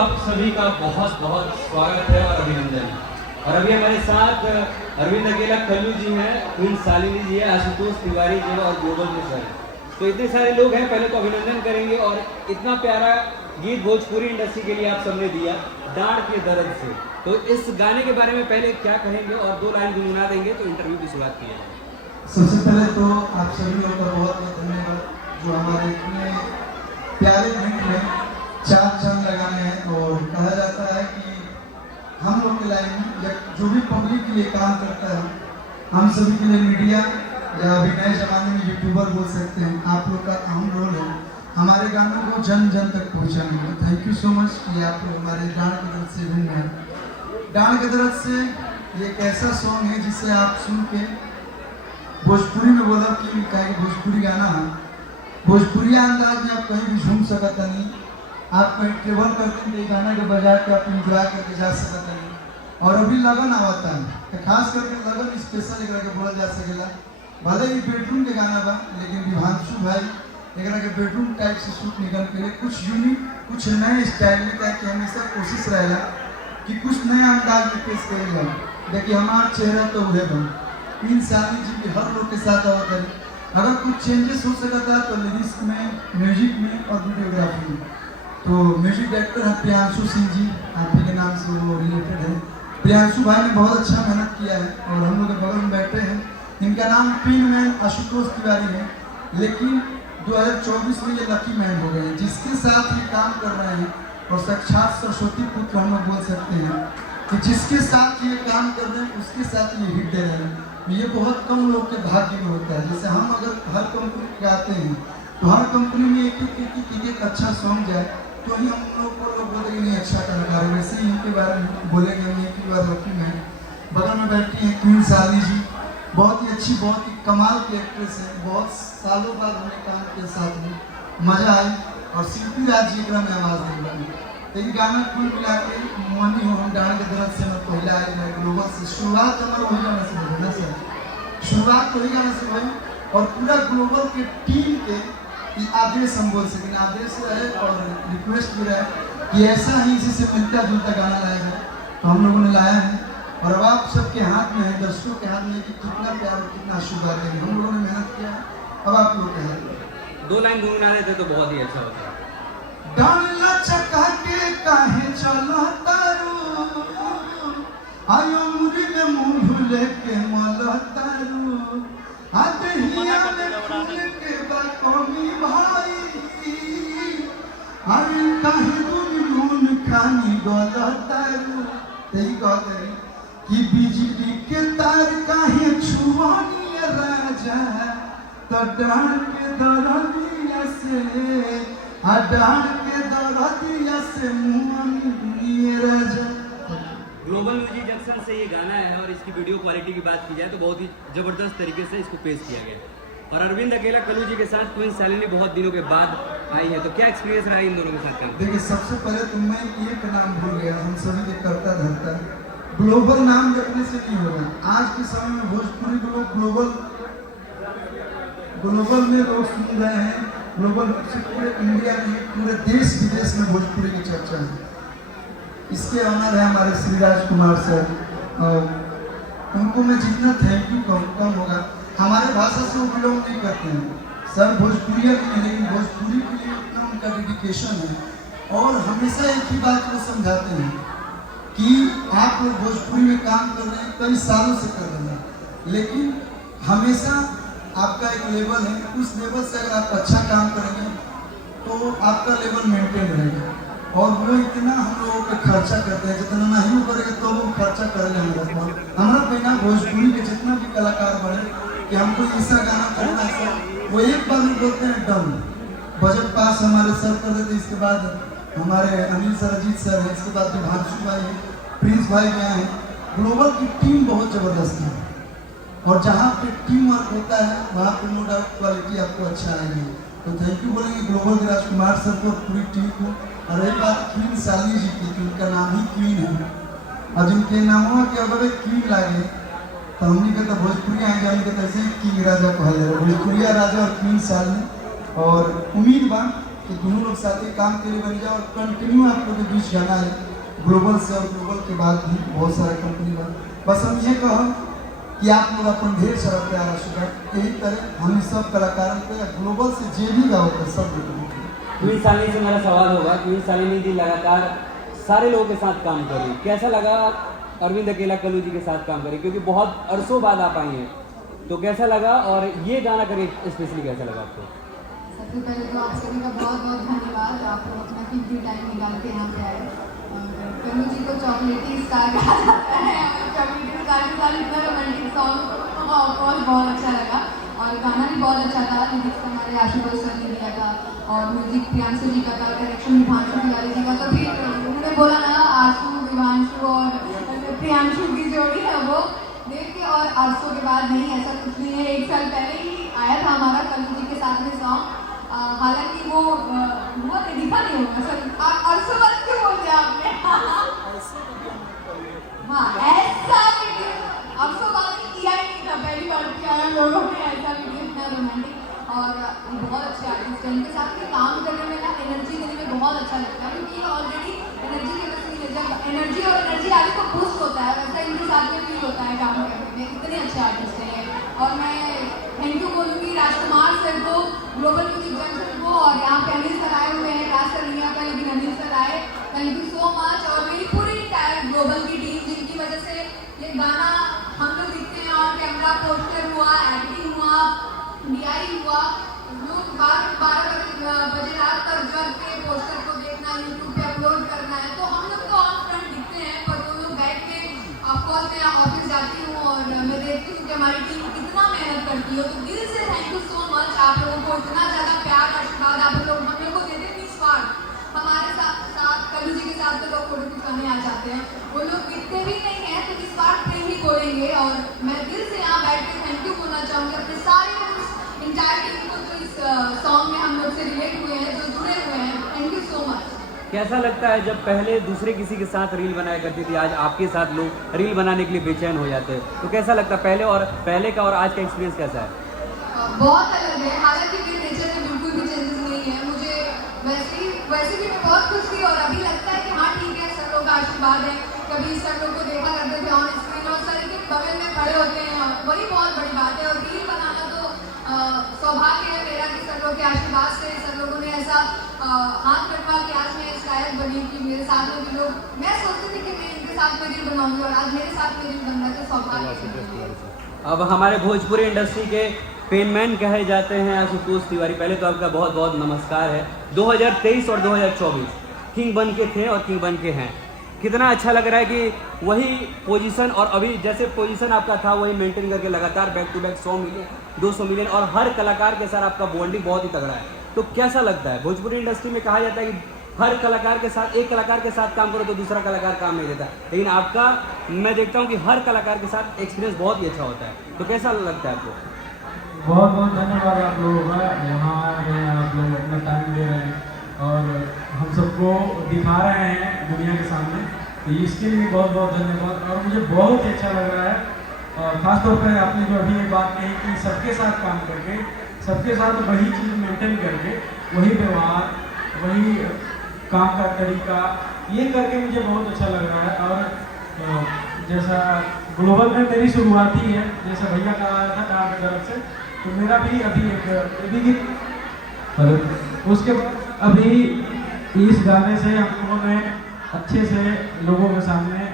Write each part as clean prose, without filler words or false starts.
आप सभी का बहुत बहुत स्वागत है और अभिनंदन। और अभी हमारे साथ अरविंद अकेला कल्लू जी हैं, क्वीन शालिनी जी है, आशुतोष तिवारी जी हैं और ग्लोबल में सर। तो इतने सारे लोग हैं, पहले तो अभिनंदन करेंगे। और इतना प्यारा गीत भोजपुरी इंडस्ट्री के लिए आप सबने दिया, डांड के दर्द से। तो इस गाने के बारे में पहले क्या कहेंगे और 2 लाइन गुनगुना देंगे तो इंटरव्यू की शुरुआत की जाए। सबसे पहले तो आप सभी लोगों का बहुत बहुत धन्यवाद, जो हमारे इतने प्यारे गीत में 4 चांद लगाए हैं। और कहा जाता है कि हम लोग के लाइन में या जो भी पब्लिक के लिए काम करता है, हम सभी के लिए मीडिया या अभी नए जमाने में यूट्यूबर बोल सकते हैं, आप लोग का अहम रोल है हमारे गानों को जन जन तक पहुंचाने में। थैंक यू सो मच कि आप लोग हमारे डांड के दर्द से भिन्न हैं। डांड के दर्द से ये एक ऐसा सॉन्ग है जिसे आप सुन के भोजपुरी में बोला कि भोजपुरी गाना है, भोजपुरी अंदाज में आप कहीं भी झूम सकता नहीं। आप कहीं ट्रेवल करते हैं गाना के बजा के आप इंजॉय करके जा सकते नहीं। और अभी लगन आवता है, खास करके लगन स्पेशल एक के बोला जा सकेला। भले ही बेडरूम के गाना बा, लेकिन विभांशु भाई एक के बेडरूम टाइप से शूट निकल के लिए कुछ यूनिक कुछ नए स्टाइल में क्या कि हमेशा कोशिश रहेगा कि कुछ नया अंदाज में पेश करे जाए। देखिए हमारा चेहरा तो उड़े बन क्वीन शालिनी जी के हर लोग के साथ आवत है। अगर कुछ चेंजेस हो सकता है तो लिरिक्स में, म्यूजिक में और वीडियोग्राफी में। तो म्यूजिक डायरेक्टर हैं प्रियांशु सिंह जी, आप ही के नाम से वो रिलेटेड है। प्रियांशु भाई ने बहुत अच्छा मेहनत किया है और हम लोग के बगल में बैठे हैं। इनका नाम क्वीन मैन आशुतोष तिवारी है, लेकिन 2024 में ये लकी मैन हो गए हैं, जिसके साथ ये काम कर रहे हैं। और साक्षात सरस्वती पुत्र हम लोग बोल सकते हैं कि जिसके साथ ये काम कर रहे हैं उसके साथ ये हिट दे रहे हैं। ये बहुत कम लोग के भाग्य में होता है। जैसे हम अगर हर कंपनी गाते हैं तो हर कंपनी में एक अच्छा सॉन्ग जाए तो ही हम लोग को लोग बोलेंगे नहीं अच्छा कलाकार है। वैसे ही इनके बारे में बोलेंगे हम एक ही बार लकी मैन। बगल में बैठी हैं क्वीन शालिनी जी, बहुत ही अच्छी, बहुत ही कमाल की एक्ट्रेस है। बहुत सालों बाद हमने काम किया साथ में, मजा आई। और शिल्पी राज जी में आवाज़ दे रही है। तो ये गाना कुल मिला के मोनी हो हम डांड के दर्द से मैं पहला आई है ग्लोबल से। शुरुआत हमारे वही गाना से हुई ना सर, शुरुआत वही गाना से हुई। और पूरा ग्लोबल के टीम के आदेश हम बोल सकें, आदेश रहे और रिक्वेस्ट भी रहे कि ऐसा ही इसी से मिलता जुलता गाना लाया है। तो हम लोगों ने लाया है और अब आप सबके हाथ में है, दर्शकों के हाथ में कि कितना प्यार और कितना आशीर्वाद है। हम लोगों ने मेहनत किया है, अब आप लोगों के हाथ में। 2 लाइन गुनगुना देते तो बहुत ही अच्छा होता। डाला चका के काहे चला तारू, आयो मुरी में मुंह लेके मला तारू, आदहिया में फूल के बाकोमी भाई, अरे काहे गुनगुन खानी गला तारू। यही कहते हैं कि बिजली के तार काहे छुआनी राजा, तो डांड के दरदिया से, डांड के दरदिया से मुआनी राजा। ग्लोबल म्यूजिक जंक्शन से ये गाना है और इसकी वीडियो क्वालिटी की बात की जाए तो बहुत ही जबरदस्त तरीके से इसको पेश किया गया। और अरविंद अकेला कल्लू जी के साथ क्वीन शालिनी बहुत दिनों के बाद आई है, तो क्या एक्सपीरियंस रहा इन दोनों के साथ काम? देखिए सबसे पहले तो मैं एक नाम भूल गया, हम सभी के करता धरता ग्लोबल नाम रखने से नहीं होगा। आज के समय में भोजपुरी को लोग ग्लोबल में लोग सुन रहे हैं। ग्लोबल पूरे इंडिया में, पूरे देश विदेश में भोजपुरी की चर्चा है। इसके ऑनर है हमारे श्री राजकुमार सर, उनको मैं जितना थैंक यू कम होगा। हमारे भाषा से वो बिलोंग नहीं करते हैं सर, भोजपुरिया भी नहीं, लेकिन भोजपुरी के लिए इतना उनका डेडिकेशन है। और हमेशा एक ही बात को समझाते हैं कि आप लोग भोजपुरी में काम कर रहे हैं, कई सालों से कर रहे हैं, लेकिन हमेशा आपका एक लेवल है, उस लेवल से अगर आप अच्छा काम करेंगे तो आपका लेवल मेंटेन रहेगा। और वो इतना हम लोगों पे खर्चा करते हैं, जितना नहीं करेंगे तो वो खर्चा करेंगे हमारा बिना भोजपुरी के जितना भी कलाकार बने कि हमको ऐसा गाना करना है, वो एक बार में बोलते हैं डन। बजट पास हमारे सर कर देते, इसके बाद हमारे अनिल सर, अजीत सर है, इसके बाद विभांशु भाई है, प्रिंस भाई गए हैं। ग्लोबल की टीम बहुत ज़बरदस्त है और जहाँ पे टीम वर्क होता है वहाँ पे नो डाउट क्वालिटी आपको अच्छा आएगी। तो थैंक यू बोलेंगे ग्लोबल के राजकुमार सर को, पूरी टीम को। और एक बात क्वीन शालिनी जी की, उनका नाम ही क्वीन है और जिनके नामों के अगर क्वीन लागे तो हमने कहता भोजपुरी आएंगे, हमने कहते ऐसे किंग राजा कहा जाए, भोजपुरिया राजा और क्वीन शालिनी। और उम्मीद बा कि दोनों लोग साथ ही काम के लिए बन जाए और कंटिन्यू आप लोग के बीच गाना है ग्लोबल से, और ग्लोबल के बाद भी बहुत सारे कंपनी बन। बस हम ये कहम कि आप लोग अपन ढेर सारा प्यार आशुका यही तरह हम सब कलाकारों पे ग्लोबल से जे भी गाओ कर सब लोग। क्वीन शालिनी से मेरा सवाल होगा, क्वीन शालिनी जी लगातार सारे लोगों के साथ काम करी, कैसा लगा अरविंद अकेला कल्लू जी के साथ काम करें, क्योंकि बहुत अरसों बाद आप आई हैं, तो कैसा लगा और ये गाना करें स्पेशली कैसा लगा आपको? सबसे पहले तो आप सभी का बहुत बहुत धन्यवाद, आप लोग अपना कीमती टाइम निकाल के यहाँ पे आए। और कल्लू जी को चॉकलेटी स्टार कहा जाता है, चॉकलेटी स्टार के साथ इतना रोमांटिक सॉन्ग ऑफकोर्स बहुत अच्छा लगा और गाना भी बहुत अच्छा था। लिरिक्स हमारे आशुतोष सर ने दिया था और म्यूजिक प्रियांशु जी का था, डायरेक्शन विभांशु तिवारी जी का। तो फिर उन्होंने बोला ना आशु विभांशु और प्रियांशु की जोड़ी है वो देख के, और अरसों के बाद नहीं, ऐसा कुछ नहीं है, 1 साल पहले ही आया था हमारा कल्लू जी के साथ में सॉन्ग। हालांकि वो हुआ नहीं, दिखा नहीं होगा सर, अरसों बाद क्यों बोल दिया आपने? हाँ ऐसा वीडियो अरसों बाद किया ही नहीं था, पहली बार किया है लोगों ने ऐसा वीडियो, इतना रोमांटिक। और बहुत अच्छे आर्टिस्ट हैं, इनके साथ में काम करने में ना एनर्जी देने में बहुत अच्छा लगता है, क्योंकि ये ऑलरेडी एनर्जी के वजह से जब एनर्जी और एनर्जी आगे को बूस्ट होता है वैसा इनके साथ में फील होता है काम करने में। इतने अच्छे आर्टिस्ट हैं और मैं थैंक यू बोलूँगी राजकुमार सर को, ग्लोबल म्यूजिक जंक्शन को, और यहाँ पे अनिल सर आए हुए हैं, राज सर नहीं आता लेकिन अनिल सर आए, थैंक यू सो मच। और मेरी पूरी टायर ग्लोबल की टीम जिनकी वजह से ये गाना हम लोग दिखते हैं और कैमरा पोस्टर हुआ, एक्टिंग हुआ, डीआई हुआ, लोग 12 बजे रात तक जग के पोस्टर को देखना, यूट्यूब पे अपलोड करना है, तो हम लोग तो ऑन फ्रंट दिखते हैं पर वो लोग बैठ के ऑफकोर्स मैं ऑफिस जाती हूँ और मैं देखती हूँ कि हमारी टीम कितना मेहनत करती है। तो दिल से थैंक यू सो मच, आप लोगों को इतना ज़्यादा प्यार आशीर्वाद आप लोग हम लोग को देते निस्वार्थ। हमारे साथ कल्लू जी के साथ तो लोग फोटो खिंचवाने आ जाते हैं, वो लोग दिखते भी नहीं हैं तो निस्वार्थ प्रेम ही बोलेंगे। और मैं दिल से यहाँ बैठ के थैंक यू बोलना चाहूँगी अपने सारे इंटायर टीम को जो इस सॉन्ग में हम लोग से रिलेट हुए हैं, जो जुड़े हुए हैं, थैंक यू सो मच। कैसा लगता है जब पहले दूसरे किसी के साथ रील बनाया करती थी, आज आपके साथ लोग रील बनाने के लिए बेचैन हो जाते हैं, तो कैसा लगता है पहले का और आज का एक्सपीरियंस कैसा है? बहुत अलग है, हालांकि मेरे नेचर में बिल्कुल भी चेंजेस नहीं है। मुझे वैसे भी मैं बहुत खुश थी और अभी लगता है कि हाँ ठीक है, सर लोग का आशीर्वाद है। कभी सर लोग को देखा करते थे ऑन स्क्रीन और सर के बगल में खड़े होते हैं, वही बहुत बड़ी बात है। और रील बनाना तो सौभाग्य है मेरा कि सर लोग के आशीर्वाद से सर लोगों ने ऐसा हाथ कटवा के आज मैं इस लायक बनी कि मेरे साथ में भी लोग, मैं सोचती थी कि मैं इनके साथ में रील बनाऊंगी और आज मेरे साथ में रील बन रहा है, तो सौभाग्य है। अब हमारे भोजपुरी इंडस्ट्री के पेनमैन कहे जाते हैं आशुतोष तिवारी, पहले तो आपका बहुत बहुत नमस्कार है। 2023 और 2024 किंग बन के थे और किंग बन के हैं, कितना अच्छा लग रहा है कि वही पोजीशन और अभी जैसे पोजीशन आपका था वही मेंटेन करके लगातार back to back 100 million 200 million और हर कलाकार के साथ आपका बॉन्डिंग बहुत ही तगड़ा है, तो कैसा लगता है? भोजपुरी इंडस्ट्री में कहा जाता है कि हर कलाकार के साथ, एक कलाकार के साथ काम करो तो दूसरा कलाकार काम नहीं देता, लेकिन आपका मैं देखता हूँ कि हर कलाकार के साथ एक्सपीरियंस बहुत ही अच्छा होता है, तो कैसा लगता है आपको? बहुत बहुत धन्यवाद आप लोगों का, यहाँ आ रहे हैं आप लोग, अपना टाइम दे रहे हैं और हम सबको दिखा रहे हैं दुनिया के सामने, तो इसके लिए बहुत बहुत धन्यवाद। और मुझे बहुत ही अच्छा लग रहा है, खासतौर पर आपने जो अभी एक बात कही कि सबके साथ काम करके, सबके साथ वही चीज़ मेंटेन करके, वही व्यवहार, वही काम का तरीका, ये करके मुझे बहुत अच्छा लग रहा है। और जैसा ग्लोबल में मेरी शुरुआत ही है, जैसा भैया का आया था कहा की तरफ से, तो मेरा भी अभी एक गीत, उसके बाद अभी इस गाने से हम लोगों ने अच्छे से लोगों के सामने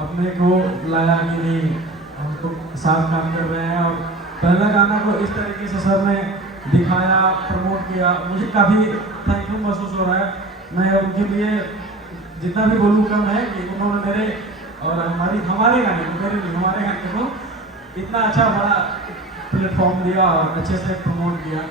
अपने को लाया कि नहीं हम तो साथ काम कर रहे हैं। और पहला गाना को इस तरीके से सर ने दिखाया, प्रमोट किया, मुझे काफ़ी थैंकफुल महसूस हो रहा है। मैं उनके लिए जितना भी बोलूँ कम है कि उन्होंने मेरे और हमारे गाने को, मेरे नहीं हमारे गाने को इतना अच्छा बड़ा प्लेटफॉर्म दिया और अच्छे से प्रमोट किया।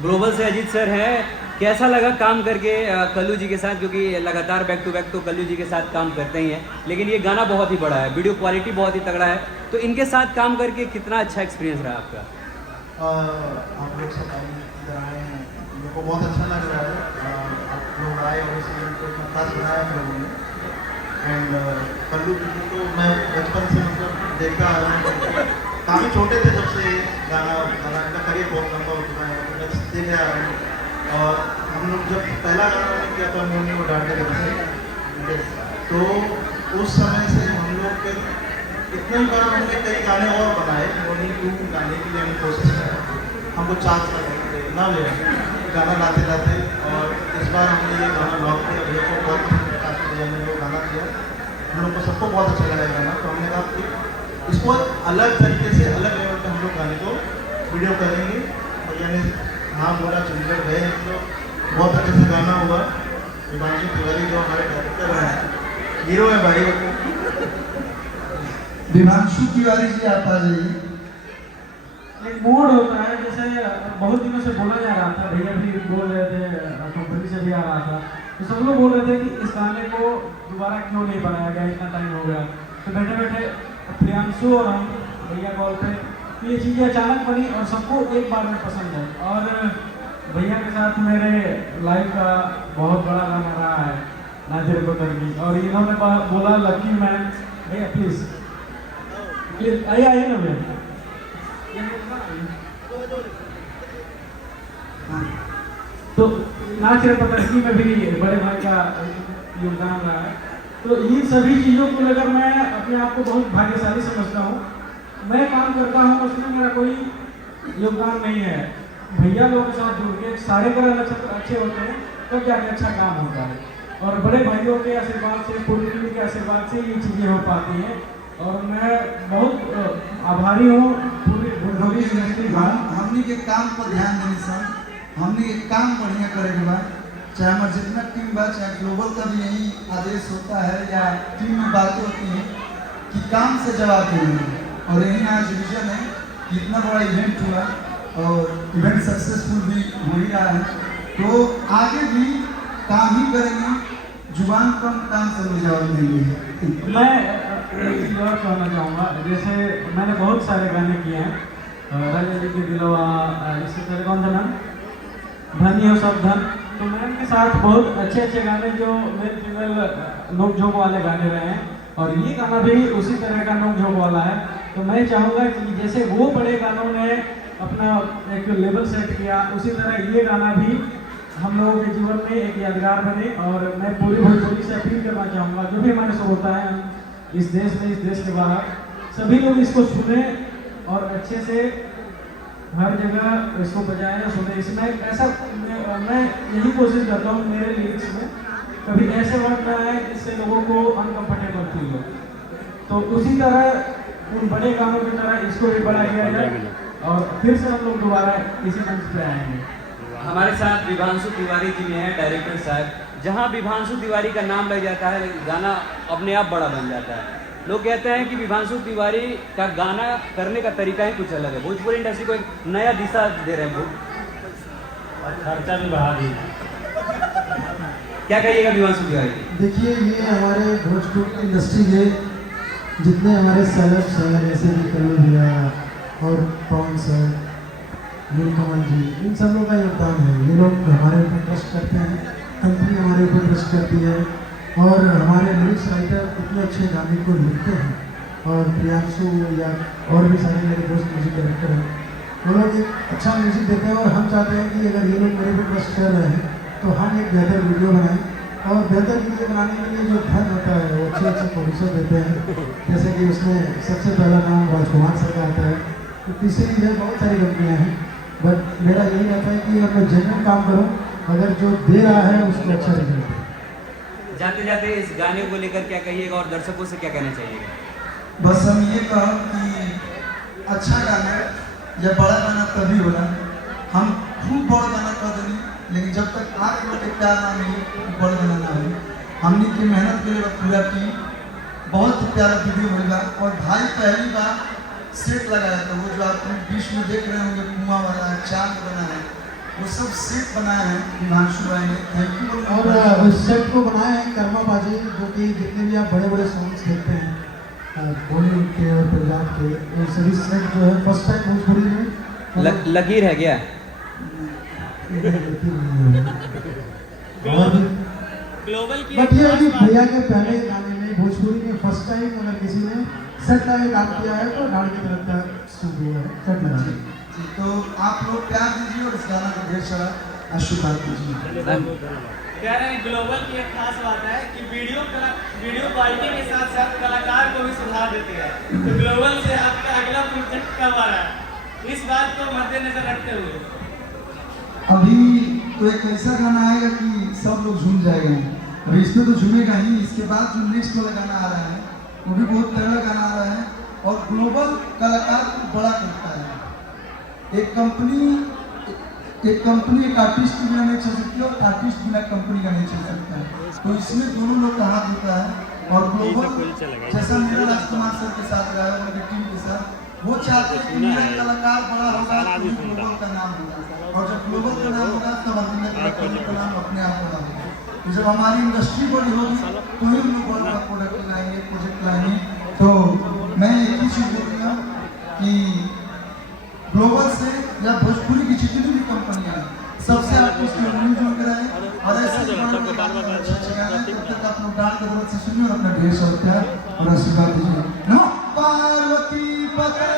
ग्लोबल से अजीत सर हैं, कैसा लगा काम करके कल्लू जी के साथ, क्योंकि लगातार बैक टू बैक तो कल्लू जी के साथ काम करते ही हैं, लेकिन ये गाना बहुत ही बड़ा है, वीडियो क्वालिटी बहुत ही तगड़ा है, तो इनके साथ काम करके कितना अच्छा एक्सपीरियंस रहा आपका? आप लोग सब इधर आए हैं, मेरे को बहुत अच्छा लग रहा है, आप लोग आए और इस इवेंट को इतना खास बनाया हम लोगों ने। एंड कल्लू जी को मैं बचपन से मतलब देखता आ रहा हूँ, काफ़ी छोटे थे जब से गाना इनका करियर बहुत लंबा हो चुका है, मैं देख रहा हूँ और हम लोग जब पहला गाना मैंने किया था मोनी वो डांटे करते तो उस समय से हम लोग के इतने बार हमने कई गाने और बनाए। मोनी 2 गाने के लिए हमने कोशिश किया, हमको चांस ना ले गाना लाते लाते, और इस बार हमने ये गाना लॉक किया। भैया को बहुत काफ़ी भैया ने वो गाना किया, हम लोग को सबको बहुत अच्छा लगा गाना। तो हमने कहा कि इसको अलग तरीके से अलग लेवल पर हम लोग गाने को वीडियो करेंगे। भैया ने हाँ बोला, चंडीगढ़ गए हम लोग, बहुत अच्छे से गाना हुआ। विभांशु तिवारी जो हमारे डायरेक्टर हैं, हीरो है भाई। विभांशु तिवारी जी आप आ जाइए। एक मोड होता है, जैसे बहुत दिनों से बोला जा रहा था, भैया भी बोल रहे थे, कंपनी से भी आ रहा था, तो सब लोग बोल रहे थे कि इस गाने को दोबारा क्यों नहीं बनाया गया, इतना टाइम हो गया। तो बैठे बैठे प्रियांशु और हम भैया कॉल पे, तो ये चीज़ें अचानक बनी और सबको एक बार में पसंद है। और भैया के साथ मेरे लाइफ का बहुत बड़ा गाना रहा है नादिर कोटर की, और इन्होंने बोला लकी मैन भैया प्लीज़ आइए ना भैया। तो नाच रे पतरकी में भी बड़े भाई का योगदान रहा है। तो इन सभी चीज़ों को लेकर मैं अपने आप को बहुत भाग्यशाली समझता हूँ। मैं काम करता हूँ, उसमें मेरा कोई योगदान नहीं है। भैया लोगों के साथ जुड़ के सारे ग्रह नक्षत्र अच्छे होते हैं तब जाके अच्छा काम होता है, और बड़े भाइयों के आशीर्वाद से, पूरी टीम के आशीर्वाद से ये चीज़ें हो पाती हैं। और मैं बहुत आभारी हूँ पूरी बुढ़ोली इंडस्ट्री का। हमने के काम पर ध्यान देने सर, हमने एक काम बढ़िया करेंगे बा, चाहे हमारे जितना टीम बा, चाहे ग्लोबल का भी यही आदेश होता है या टीम में बातें होती हैं कि काम से जवाब देंगे। और यही आज विजन है कि इतना बड़ा इवेंट हुआ और इवेंट सक्सेसफुल भी हो ही रहा है, तो आगे भी काम ही करेंगे, जुबान पर काम से जवाब देंगे। मैं एक चीज़ और कहना चाहूँगा, जैसे मैंने बहुत सारे गाने किए हैं, राजा जी के दिलवा, इससे पहले कौन था नाम, धनी हो सब धन। तो मैं उनके साथ बहुत अच्छे अच्छे गाने जो मेल फीमेल नोक झोंक वाले गाने रहे हैं, और ये गाना भी उसी तरह का नोक झोंक वाला है। तो मैं चाहूँगा कि जैसे वो बड़े गानों ने अपना एक लेवल सेट किया, उसी तरह ये गाना भी हम लोगों के जीवन में एक यादगार बने। और मैं पूरी भोजपुरी से अपील करना चाहूँगा, जो भी हमारे शो होता है इस देश में, इस देश के बाहर, सभी लोग इसको सुने और अच्छे से हर जगह इसको बजाएं और सुने। इसमें ऐसा मैं यही कोशिश करता हूँ मेरे लिरिक्स में कभी ऐसे वर्ड ना आए जिससे लोगों को अनकंफर्टेबल फील हो। तो उसी तरह उन बड़े गानों की तरह इसको भी बड़ा किया जाए, और फिर से हम लोग दोबारा इसी मंच पे आएंगे। हमारे साथ विभांशु तिवारी जी ने हैं, डायरेक्टर साहब। जहाँ विभांशु तिवारी का नाम लग जाता है, गाना अपने आप बड़ा बन जाता है। लोग कहते हैं कि विभांशु तिवारी का गाना करने का तरीका ही कुछ अलग है। भोजपुरी इंडस्ट्री को एक नया दिशा दे रहे हैं वो, और खर्चा भी बढ़ा दिया। क्या कहिएगा विभांशु तिवारी? देखिए, ये हमारे भोजपुरी इंडस्ट्री के जितने हमारे सेलेब्स हैं, जैसे कि कल्लू भैया और पवन सर, नीलकमल जी, इन सब लोगों का योगदान है। ये लोग हमारे ऊपर ट्रस्ट करते हैं, कंपनी हमारे ऊपर ट्रस्ट करती है, और हमारे लिरिक्स राइटर इतने अच्छे गाने को लिखते हैं। और प्रियांशु या और भी सारे मेरे दोस्त म्यूजिक डायरेक्टर हैं, वो लोग एक अच्छा म्यूजिक देते हैं। और हम चाहते हैं कि अगर ये लोग मेरे पे ट्रस्ट कर रहे हैं तो हम एक बेहतर वीडियो बनाएं, और बेहतर वीडियो बनाने के लिए जो धन होता है वो अच्छे अच्छे प्रोड्यूसर देते हैं। जैसे कि उसमें सबसे पहला नाम राजकुमार सर का आता है, तो तीसरी जो बहुत सारी कंपनियाँ हैं। बट मेरा यही रहता है कि मैं जेन्युइन काम करूँ, अगर जो दे रहा है उसको अच्छा रिजल्ट है। जाते जाते इस गाने को लेकर क्या कहिएगा और दर्शकों से क्या कहना चाहिएगा? बस हम ये कहो कि अच्छा गाना या बड़ा गाना तभी होला, हम खूब बड़ा गाना कर देंगे, लेकिन जब तक आप लोग के प्यार ना मिले बड़ा गाना ना हो। हमने की मेहनत के लिए पूरा टीम बहुत प्यारा वीडियो मिला, और भाई पहली बार सेट लगाया था। वो जो आप बीच में देख रहे होंगे कुआं वाला चांद बना है, वो सब सेट बनाया है विभांशु भाई ने। Thank you. और इस सेट को बनाया है कर्मा बाजी, जो कि जितने भी आप बड़े बड़े सॉन्ग्स देखते हैं बॉलीवुड के और पंजाब के, वो सभी सेट जो है फर्स्ट टाइम भोजपुरी में लकीर है क्या? और ग्लोबल की बट ये है कि भैया के पहले गाने में भोजपुरी में फर्स्ट टाइम अगर किसी ने सेट लगा काम किया है तो डाल की तरफ का स्टूडियो है सेट लगा। तो आप लोग प्यार दीजिए और इस गाना को ढेर सारा आशीर्वाद दीजिए। कह रहे हैं ग्लोबल की एक खास बात है कि वीडियो क्वालिटी के साथ साथ कलाकार को भी सुधार देती है। तो ग्लोबल से आपका अगला प्रोजेक्ट कब आ रहा है, इस बात को मद्देनजर रखते हुए? अभी तो एक ऐसा गाना आएगा कि सब लोग झूम जाएंगे। अभी इसमें तो झूमेगा ही, इसके बाद जो नेक्स्ट वाला गाना आ रहा है वो भी बहुत तगड़ा गाना आ रहा है और ग्लोबल कलाकार को बड़ा करता है। एक कंपनी एक आर्टिस्ट के बिना नहीं चल सकती और आर्टिस्ट बिना कंपनी का नहीं चल सकता है। तो इसमें दोनों लोग का हाथ होता है और ग्लोबल जैसा मेरा राजकुमार सर के साथ रहा है, उनकी टीम के साथ, वो चाहते हैं कि मेरा कलाकार बड़ा होगा तो ग्लोबल का नाम होगा और जब ग्लोबल का नाम होगा तब हमारे का नाम अपने आप बड़ा होगा। तो जब हमारी इंडस्ट्री बड़ी होगी तो ही हम लोग बड़ा प्रोडक्ट लाएंगे, प्रोजेक्ट लाएंगे। तो मैं एक ही चीज़ बोल रहा हूँ कि ग्लोबल से या भोजपुरी की जितनी भी कंपनियां हैं सबसे आर्टिस्ट न्यूज जोड़ कर आए और ऐसे तब तक आप लोग डांट के जरूरत से सुनिए और अपना ढेर सारा प्यार और आशीर्वाद दीजिए। नमो पार्वती पते